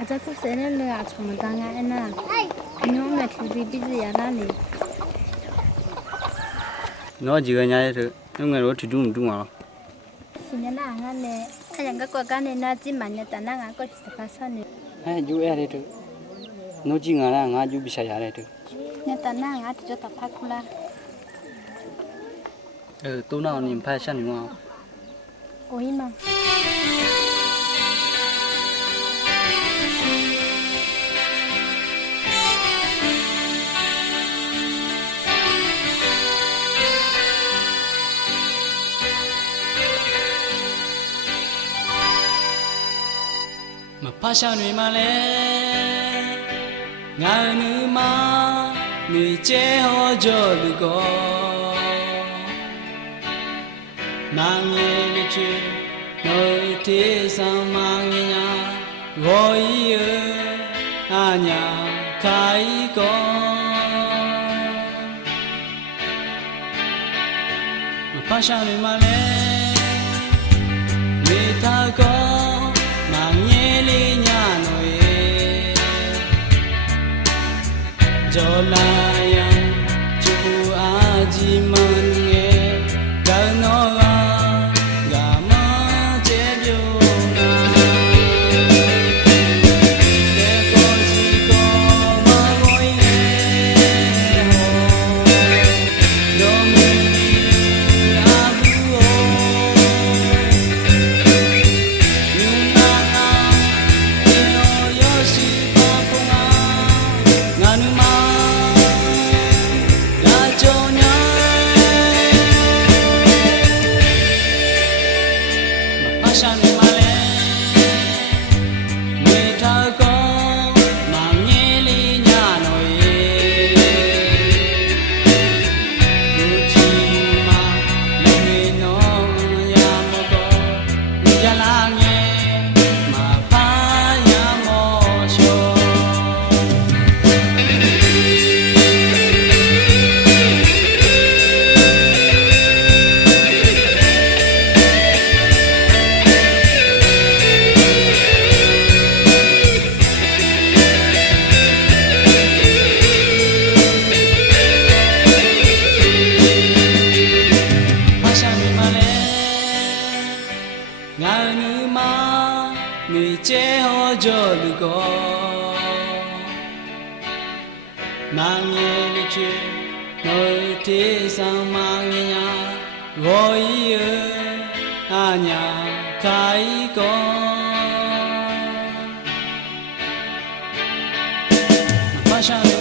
aja ku sene le a choma tanga ena nyo me thu di busy ya na ni nó chỉ có nhảy thôi nhưng mà nó thì đúng mà sinya na nga ne aya nga kwa ka ne na ji ma ne ta na nga ko ta ka sa ne ai chú ấy đấy thôi nó chỉ ngã chú bị sai đấy thôi ne ta na nga ti cho ta pha kula tôi nào niệm phải sao niệm không oi ma mà phá sao người mà lẽ ngài nữ mà người chế họ cho được có mang nghe được chưa nơi thế sao mang nghe nhà gọi yêu nhà khai con mà phá sao người mà lẽ người ta có mang nghe li nhà nội cho la yang chu a ji man nghe ga no ga ma che byo na de ko ji ko ma goi nghe ho do mi a bu o ngài nữ mà người chế họ cho được có mang nghe được chưa nơi thế sao mang nghe nhà gọi yêu nhà khai con mà phá sao